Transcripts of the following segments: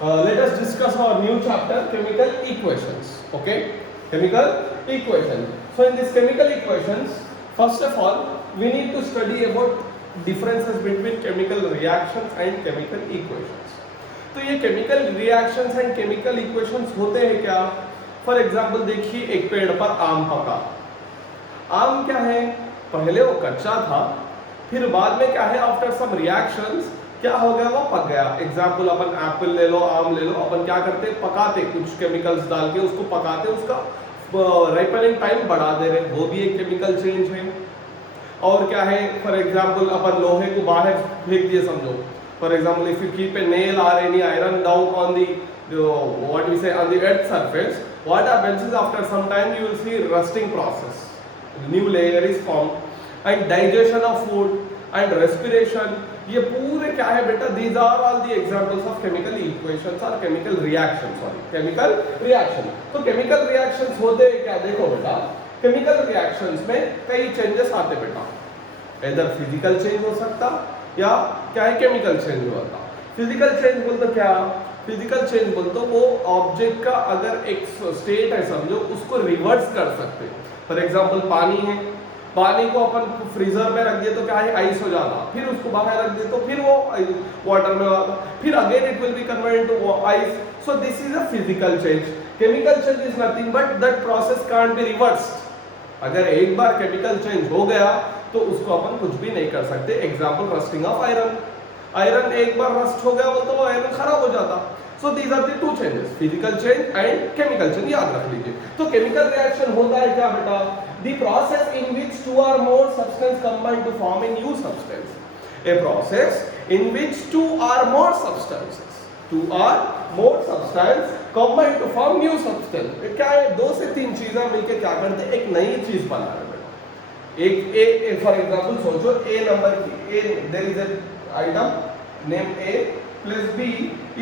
let us discuss our new chapter, chemical equations. Okay, chemical equations. So in this chemical equations, first of all, we need to study about differences between chemical reactions and chemical equations. तो ये chemical reactions and chemical equations होते हैं क्या? For example देखिए, एक पेड़ पर आम पका। आम क्या है, पहले वो कच्चा था, फिर बाद में क्या है, आफ्टर सम रिएक्शंस क्या हो गया, वो पक गया। एग्जाम्पल अपन एप्पल ले लो, आम ले लो, अपन क्या करते, पकाते, कुछ केमिकल्स डाल के उसको पकाते, उसका राइपनिंग टाइम बढ़ा दे रहे, वो भी एक केमिकल चेंज है। और क्या है, फॉर एग्जाम्पल अपन लोहे को बाहर फेंक दिए समझो। For example if you keep a nail or any iron down on the what we say on the earth surface, what happens is after some time you will see rusting process, the new layer is formed and digestion of food and respiration, ये पूरे क्या है बेटा, these are all the examples of chemical equations or chemical reactions, sorry chemical reaction। तो chemical reactions होते हैं क्या, देखो बेटा, chemical reactions में कई changes आते बेटा, either physical change हो सकता या क्या है, chemical change होता। फिजिकल चेंज बोल तो क्या, फिजिकल चेंज बोल तो वो ऑब्जेक्ट का अगर एक स्टेट है समझो, उसको रिवर्स कर सकते। फॉर एग्जांपल पानी है, पानी को अपन फ्रीजर में रख दिए तो क्या है, आइस हो जाता, फिर उसको बाहर रख दिए तो फिर वो वाटर में आता, फिर again it will be converted to ice. So this is a physical change. Chemical change is nothing but that process can't be reversed. अगर एक बार केमिकल चेंज हो गया तो उसको अपन कुछ भी नहीं कर सकते। Example rusting of iron, iron एक बार रस्ट हो गया तो वो आयरन खराब हो जाता। So these are the two changes, physical change and chemical change, याद रख लीजिए। तो केमिकल रिएक्शन होता है क्या बेटा, the process in which two or more substance combine to form a new substance. A process in which two or more substances, two or more substance combine to form new substance. क्या है, दो से तीन चीजें मिलकर क्या करते हैं, एक नई चीज बना रहे बेटा। एक ए फॉर एग्जांपल सोचो, ए नंबर की, a there is a item named A plus B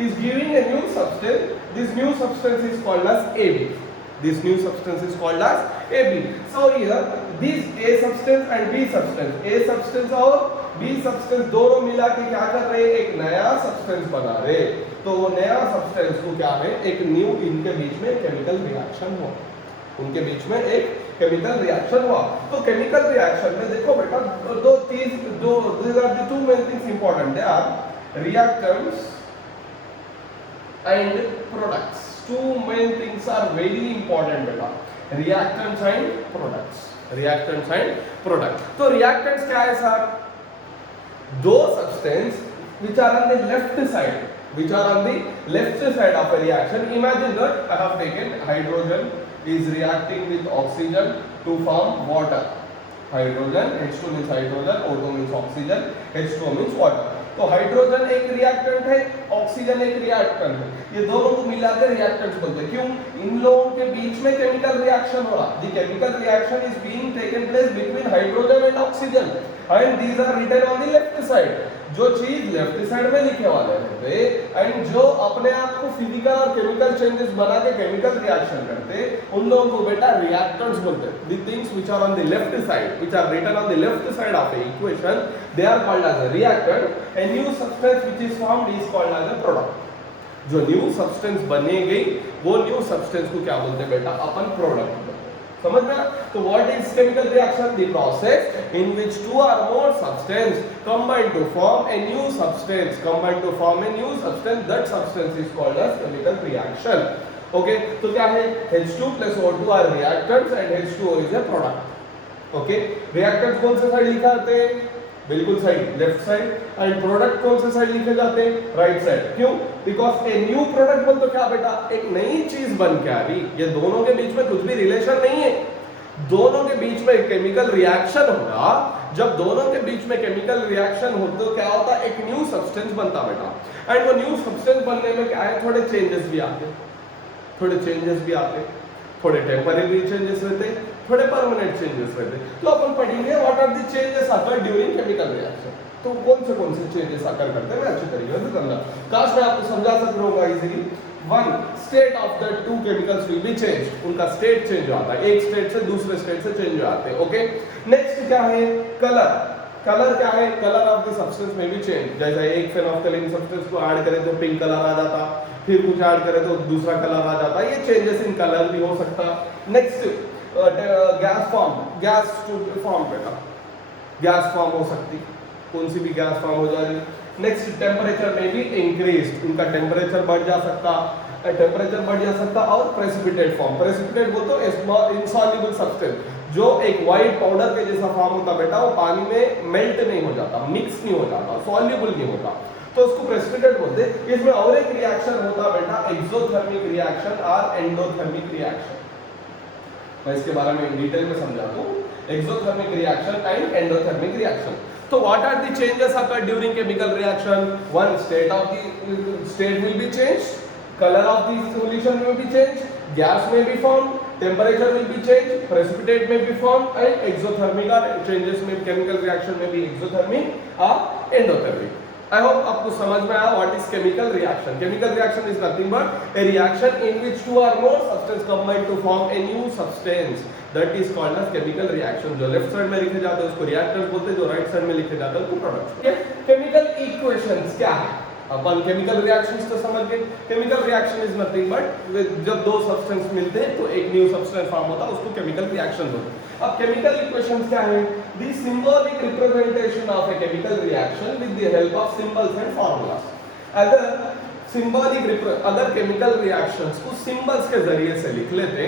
is giving a new substance. This new substance is called as AB. This new substance is called as AB. So here this A substance and B substance, A substance और B substance दोनों मिला के क्या कर रहे हैं, एक नया substance बना रहे। तो वो नया substance को क्या है, एक न्यू, इनके बीच में chemical reaction हो, उनके बीच में एक केमिकल रिएक्शन हुआ। तो केमिकल रिएक्शन में देखो बेटा, दो चीज, दो these are the two main things important, they are reactants and products। two main things are very important बेटा, reactants and products, reactants and products। तो reactants क्या है सर, दो substance which are on the left side, which are on the left side of a reaction। Imagine that I have taken hydrogen is reacting with oxygen to form water। hydrogen, H2 means hydrogen, O2 means oxygen, H2 means water। तो hydrogen एक reactant है, oxygen एक reactant है, ये दोनों को मिलाकर reactants बोलते हैं। क्यों, इन लोगों के बीच में केमिकल रिएक्शन हो रहा। The chemical reaction is being taken place between hydrogen and oxygen and these are written on the left side. जो चीज लेफ्ट साइड में लिखे वाले रहते एंड जो अपने आप को फिजिकल और केमिकल चेंजेस बना के केमिकल रिएक्शन करते, उन लोगों को बेटा रिएक्टेंट्स बोलते हैं। The things which are on the left side, which are written on the left side of the equation, they are called as a reactant. A new substance which is formed is called as a product. जो new substance बनी गई, वो new substance को क्या बोलते हैं बेटा, अपन product. समझ में? तो what is chemical reaction, the process in which two or more substance combine to form a new substance, combine to form a new substance, that substance is called as chemical reaction. Okay, तो क्या है, H2 plus O2 are reactants and H2O is a product. Okay, reactants कौन से side लिखा जाते हैं, बिल्कुल side, left side, and product कौन से साइड लिखे जाते हैं, राइट साइड। क्यों, बिकॉज ए न्यू प्रोडक्ट बोल तो क्या बेटा, एक नई चीज बन के आ रही। ये दोनों के बीच में कुछ भी रिलेशन नहीं है, दोनों के बीच में एक केमिकल रिएक्शन होगा। जब दोनों के बीच में केमिकल रिएक्शन हो तो क्या होता, एक न्यू सब्सटेंस बनता बेटा। एंड वो न्यू सब्सटेंस बनने में क्या है, थोड़े चेंजेस भी आते, थोड़े चेंजेस भी आते, थोड़े टेम्परेरी चेंजेस रहते, थोड़े परमानेंट चेंजेस रहते। तो अपन पढ़ेंगे what are the changes occur during chemical reaction. तो कौन से चेंजेस अकर करते हैं, मैं अच्छी तरीके से समझा, काश मैं आपको समझा सकता हूँ easily. One, state of the two chemicals will be change, उनका स्टेट चेंज होता है, एक स्टेट से दूसरे स्टेट से चेंज हो जाते हैं। ओके, नेक्स्ट क्या है, कलर। कलर क्या है, कलर ऑफ द सब्सटेंस में भी चेंज, जैसे एक फेनोल्फथालीन सब्सटेंस को ऐड करें तो पिंक कलर आ जाता, फिर कुछ ऐड करें तो दूसरा कलर आ जाता, ये चेंजेस इन कलर भी हो सकता। Next gas form, gas to form बेटा, गैस फॉर्म हो सकती, कौन सी भी गैस फॉर्म हो जा रही। नेक्स्ट टेम्परेचर में भी इंक्रीज, उनका टेम्परेचर बढ़ जा सकता, टेम्परेचर बढ़ जा सकता। और प्रेसिपिटेट फॉर्म, प्रेसिपिटेट बोलते हो इनसॉल्युबल सब्सटेंस, जो एक व्हाइट पाउडर के जैसा फॉर्म होता बेटा, वो पानी में मेल्ट नहीं हो जाता, मिक्स नहीं हो जाता, सॉल्युबल नहीं होता, तो उसको प्रेसिपिटेट बोलते हैं। इसमें और एक रिएक्शन होता बेटा एक्सोथर्मिक रिएक्शन और एंडोथर्मिक रिएक्शन, मैं इसके बारे में डिटेल में समझाता हूँ। Exothermic reaction and endothermic reaction. So what are the changes occur during chemical reaction? One, state of the state will be changed, color of the solution will be changed, gas may be formed, temperature will be changed, precipitate may be formed, and exothermic or changes में chemical reaction में भी exothermic or endothermic. I hope आपको समझ में आया what is chemical reaction. Chemical reaction is nothing but a reaction in which two or more substances combine to form a new substance. That is called as chemical reaction. जो left side में लिखे जाते हैं उसको reactant बोलते हैं, जो right side में लिखे जाते हैं उसको प्रोडक्ट। केमिकल इक्वेशंस क्या है? अपन केमिकल रिएक्शंस तो समझ गए। Chemical reaction is nothing but जब दो सब्सटेंस मिलते हैं तो एक न्यू सब्सटेंस फॉर्म होता है, उसको केमिकल रिएक्शन बोलते हैं। अब केमिकल इक्वेशंस क्या है? The symbolic representation of a chemical reaction with the help of symbols and formulas. अगर केमिकल रिएक्शंस को सिंबल्स के जरिए से लिख लेते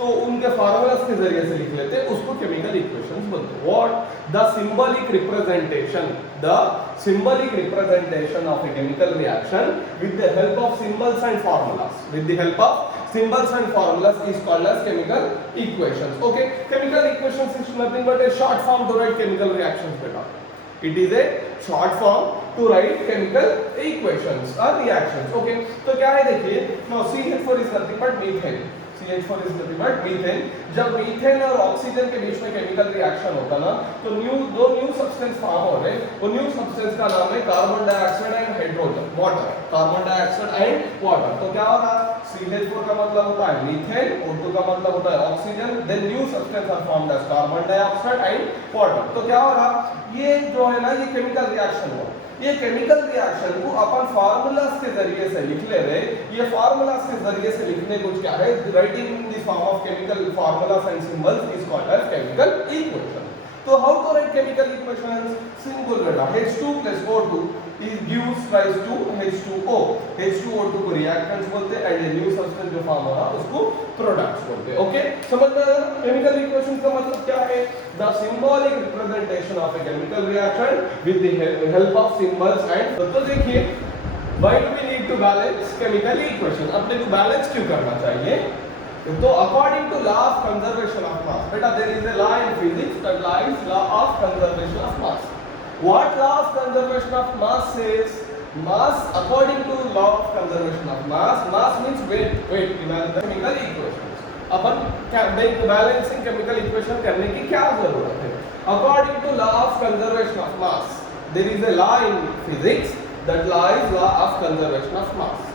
तो उनके फार्मूलास के जरिए से लिख लेते, उसको केमिकल इक्वेशंस बोलते हैं। What the symbolic representation of a chemical reaction with the help of symbols and formulas is called as chemical equations. Okay, chemical equations is nothing but a short form to write chemical reactions बेटा। It is a short form to write chemical equations or reactions. Okay, तो क्या है देखिए, now CH4 is nothing but methane. CH4 is nothing but methane. जब methane और oxygen के बीच में chemical reaction होता ना, तो दो न्यू सब्सटेंस फॉर्म हो रहे, वो न्यू सब्सटेंस का नाम है carbon dioxide and hydrogen, water. Carbon dioxide and water, तो क्या हो रहा? CH4 का मतलब होता है मीथेन, O2 का मतलब होता है oxygen, then new substance are formed as carbon dioxide and water. तो क्या हो रहा? ये जो है ना, ये केमिकल रिएक्शन हुआ। ये केमिकल रिएक्शन को अपन फार्मूलास के जरिए से लिख ले रहे। ये फार्मूलास के जरिए से लिखने को क्या है? Writing in the form of chemical formulas and symbols is called as chemical equation. तो how to write chemical equations? Simple बेटा, H2 plus O2 is gives rise to H2O. H2O2 को रिएक्टेंट्स बोलते हैं एंड न्यू सब्सटेंस जो form हो रहा उसको products बोलते हैं। ओके, समझ में आया? केमिकल इक्वेशन का मतलब क्या है? The symbolic representation of a chemical reaction with the help of symbols and तो देखिए, why do we need to balance chemical equation? अपने को बैलेंस क्यों करना चाहिए? तो according to law of conservation of mass, बेटा there is a law in physics that lies law of conservation of mass. What law of conservation of mass says? Mass, according to law of conservation of mass means weight in the chemical equations. अपन balancing chemical equation करने की क्या जरूरत है? According to law of conservation of mass, there is a law in physics that law is law of conservation of mass.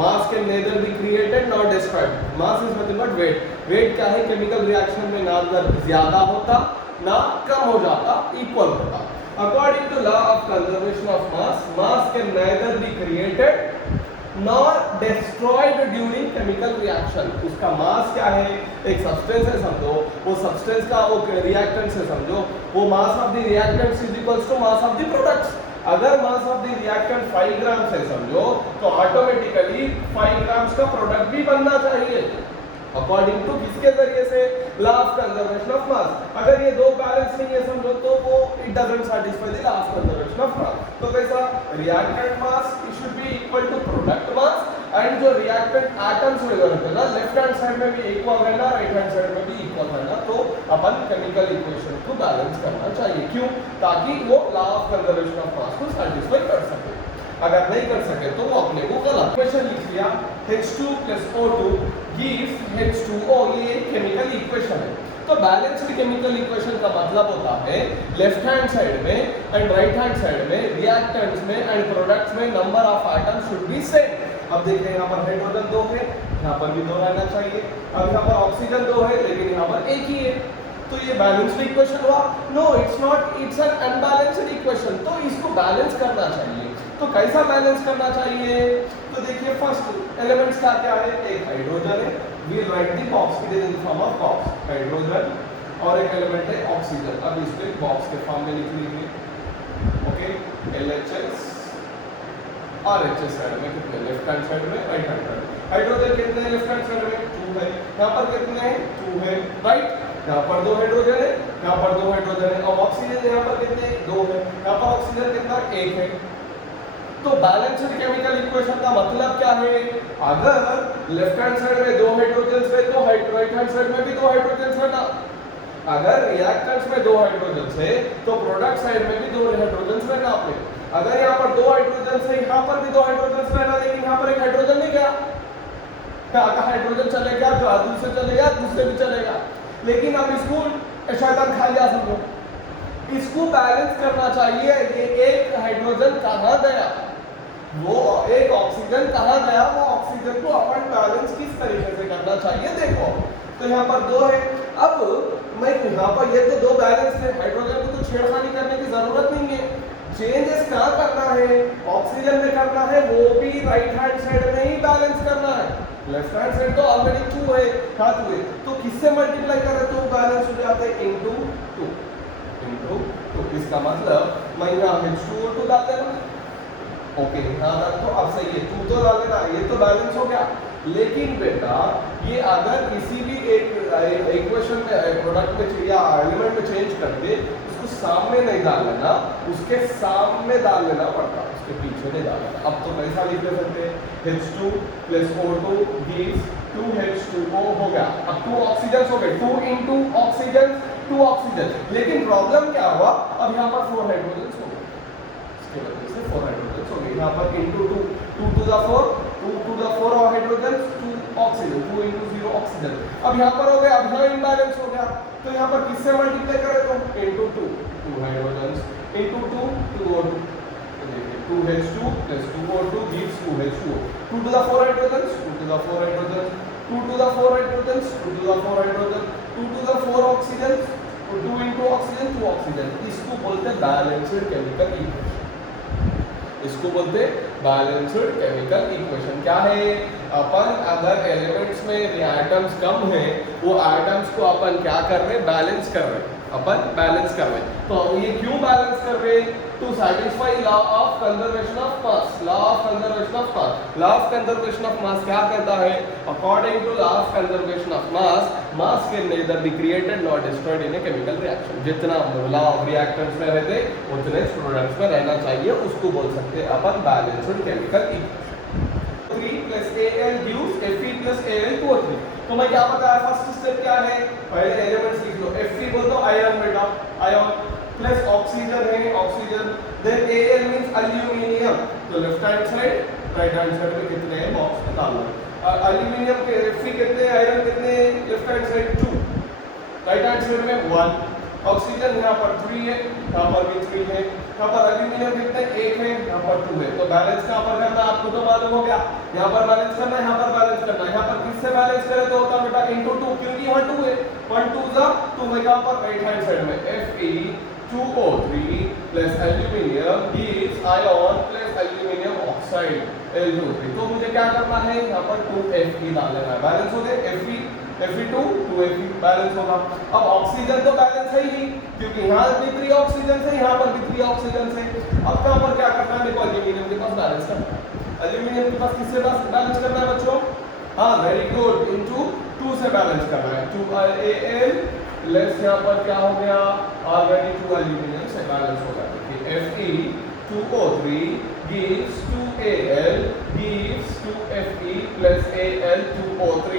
Mass can neither be created not destroyed. Mass is nothing but weight. Weight क्या है? Chemical reaction में ना ज्यादा होता ना कम हो जाता, equal होता। According to law of conservation of mass, mass can neither be created nor destroyed during chemical reaction. उसका मास क्या है? एक सब्सटेंस है समझो, वो सब्सटेंस का वो रिएक्टेंट्स है समझो, वो mass of the reactants is equals to mass of the products. अगर mass of the reactant 5 grams है समझो, तो ऑटोमेटिकली 5 ग्राम्स का प्रोडक्ट भी बनना चाहिए अकॉर्डिंग टू किसके जरिए से? Law of conservation of mass. अगर ये दो बैलेंस नहीं है समझो, तो वो it doesn't satisfy the law of conservation of mass. तो कैसा? Reactant mass it should be equal to product mass, and जो रिएक्टेंट एटम्स वगैरह होते हैं ना, लेफ्ट हैंड साइड में भी इक्वल रहना, राइट हैंड साइड में भी इक्वल रहना। तो अपन केमिकल इक्वेशन को बैलेंस करना चाहिए। क्यों? ताकि वो लॉ ऑफ कंजर्वेशन ऑफ मास को सैटिस्फाई कर सके। अगर नहीं कर सके तो वो अपने को गलत इक्वेशन लिख लिया। H2 plus O2 gives H2O, ये केमिकल इक्वेशन है। तो बैलेंस्ड केमिकल इक्वेशन का मतलब होता है लेफ्ट हैंड साइड में एंड राइट हैंड साइड में रिएक्टेंट्स में एंड प्रोडक्ट्स में number of items should be same. अब देखते हैं, यहाँ पर हाइड्रोजन 2 है, यहाँ पर भी 2 रहना चाहिए। अब यहाँ पर ऑक्सीजन 2 है, लेकिन यहाँ पर एक ही है। तो ये बैलेंस्ड इक्वेशन हुआ? No, it's not, it's an unbalanced equation. तो इसको बैलेंस करना चाहिए। तो कैसा बैलेंस करना चाहिए? तो देखिए फर्स्ट एलिमेंट्स क्या क्या है, एक हाइड्रोजन है, we write the box it is in form of box, hydrogen, और एक एलिमेंट है ऑक्सीजन। अब इसको एक बॉक्स के फॉर्म में लिख लीजिए, ओके, LHS और HS साइड में कितने, लेफ्ट हैंड साइड में, राइट हैंड साइड में। हाइड्रोजन कितने लेफ्ट हैंड साइड में, 2 है, यहाँ पर कितने हैं, 2 है, राइट, यहाँ पर 2 हाइड्रोजन है, यहाँ पर 2 हाइड्रोजन है, और ऑक्सीजन यहाँ पर कितने, 2 है, यहाँ पर ऑक्सीजन कितना, 1 है। तो बैलेंस्ड केमिकल इक्वेशन का मतलब क्या है? अगर लेफ्ट हैंड साइड में 2 हाइड्रोजन है तो राइट हैंड साइड में भी 2 हाइड्रोजन है ना। अगर रिएक्टेंट्स में 2 हाइड्रोजन है तो प्रोडक्ट साइड में भी 2 हाइड्रोजन रहना आपने। अगर यहाँ पर 2 हाइड्रोजन है, यहाँ पर भी 2 हाइड्रोजन रहना, लेकिन यहाँ पर एक हाइड्रोजन नहीं गया, क्या हाइड्रोजन चलेगा, जो दूसरे चलेगा, दूसरे भी चलेगा, लेकिन अब इसको शैतान खा गया समझो। इसको बैलेंस करना चाहिए, ये एक हाइड्रोजन कहाँ गया, वो एक ऑक्सीजन कहाँ गया, वो ऑक्सीजन को अपन बैलेंस किस तरीके से करना चाहिए देखो। तो यहाँ पर 2 है, अब मैं यहाँ पर ये तो 2 बैलेंस है, हाइड्रोजन को तो छेड़खानी करने की जरूरत नहीं है। चेंजेस कहाँ करना है, ऑक्सीजन में करना है, वो भी राइट हैंड साइड में ही बैलेंस करना है। लेफ्ट हैंड साइड तो ऑलरेडी 2 है, हाथ हुए, तो किससे मल्टीप्लाई करें तो बैलेंस हो जाता है इनटू 2, तो इसका मतलब मैं यहाँ H2O2 डाल देना, ओके, हाँ तो अब सही है, 2 तो डाल देना, ये तो बैलेंस हो गया। लेकिन बेटा ये अगर किसी भी एक इक्वेशन में प्रोडक्ट में या एलिमेंट में चेंज करके उसको सामने नहीं डाल लेना, उसके सामने डाल लेना पड़ता, उसके पीछे नहीं डाल लेना। अब तो कैसा लिख सकते हैं, H2 + O2 gives 2H2O हो गया। अब 2 ऑक्सीजन हो गए, 2 into ऑक्सीजन 2 ऑक्सीजन, लेकिन प्रॉब्लम क्या हुआ, अब यहाँ पर 4 हाइड्रोजन हो गए, इसके वजह से 4 हाइड्रोजन हो गए, यहाँ पर into 2 to the 4 hydrogen 2 oxygen, 2 into 0 oxygen. अब यहाँ पर हो गया, अब यहाँ इम्बैलेंस हो गया, तो यहाँ पर किससे मल्टीप्लाई करें तो into 2 hydrogen into 2 2O2, 2H2 + 2O2 gives 2H2O, 2 to the 4 hydrogens, 2 to the 4 hydrogens, 2 to the 4 hydrogens, 2 to the 4 hydrogens, 2 to the 4 oxygens, 2 into oxygen 2 oxygen. इसको बोलते हैं बैलेंस्ड केमिकल इक्वेशन, इसको बोलते हैं बैलेंस्ड केमिकल इक्वेशन। क्या है, अपन अगर elements में एटम्स कम है, वो एटम्स को अपन क्या कर रहे, बैलेंस कर रहे, अपन बैलेंस कर रहे। तो ये क्यों बैलेंस कर रहे, to satisfy law of conservation of mass. Law of conservation of mass, law of conservation of mass क्या कहता है, according to law of conservation of mass, mass can neither be created not destroyed in a chemical reaction. जितना law of reactants में रहते उतने products में रहना चाहिए, उसको बोल सकते हैं अपन balanced chemical equation. 3 + Al gives Fe + Al2O3। तो मैं क्या बताया, फर्स्ट स्टेप क्या है, पहले एलिमेंट्स लिख लो, Fe बोल दो आयरन बेटा, आयरन, प्लस ऑक्सीजन है oxygen, then Al means aluminium, तो left hand side right hand side में कितने हैं बॉक्स में डालना। एल्यूमिनियम के Fe कितने, आयरन कितने, left hand side 2, right hand side में 1, ऑक्सीजन यहाँ पर 3 है, यहाँ पर भी 3 है, यहाँ पर एल्यूमिनियम कितने, 1 है, यहाँ पर 2 है। तो बैलेंस कहाँ पर करना आपको तो मालूम हो गया, यहाँ पर बैलेंस करना है, यहाँ पर बैलेंस करना है। यहाँ पर किससे बैलेंस करें तो होता बेटा into 2, क्योंकि यहाँ 2 है, 1 2 जा, तो मैं यहाँ पर राइट हैंड साइड में Fe2O3 + aluminium gives ion + aluminium oxide Al2O3। तो मुझे क्या करना है, यहाँ पर 2Fe डाल लेना है, बैलेंस हो गए, Fe2 2Fe बैलेंस होगा। अब ऑक्सीजन तो बैलेंस है ही, क्योंकि यहाँ भी 3 ऑक्सीजन है, यहाँ पर भी 3 ऑक्सीजन है। अब कहाँ पर क्या करना है, देखो एल्यूमिनियम के पास बैलेंस करना है, एल्यूमिनियम के पास किससे बैलेंस करना है बच्चों, हाँ वेरी गुड, into 2 से बैलेंस करना है, 2Al लेस यहाँ पर क्या हो गया, ऑलरेडी 2 एल्यूमिनियम से बैलेंस हो गया, देखिए Fe2O3 gives 2Al gives 2Fe + Al2O3।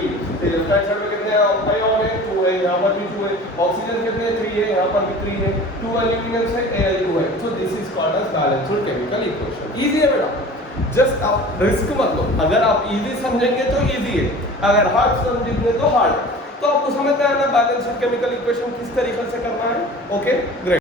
Left hand side में कितने आयन है, 2 है, यहाँ पर भी 2 है, ऑक्सीजन कितने 3 है, यहाँ पर भी 3 है, 2 एल्यूमिनियम से Al2 है। So this is called as balanced chemical equation. Easy है बेटा, जस्ट आप रिस्क मत लो, अगर आप इजी समझेंगे तो इजी है, अगर हार्ड समझेंगे तो हार्ड। तो आपको समझ में आना बैलेंस्ड केमिकल इक्वेशन किस तरीके से करना है, ओके ग्रेट।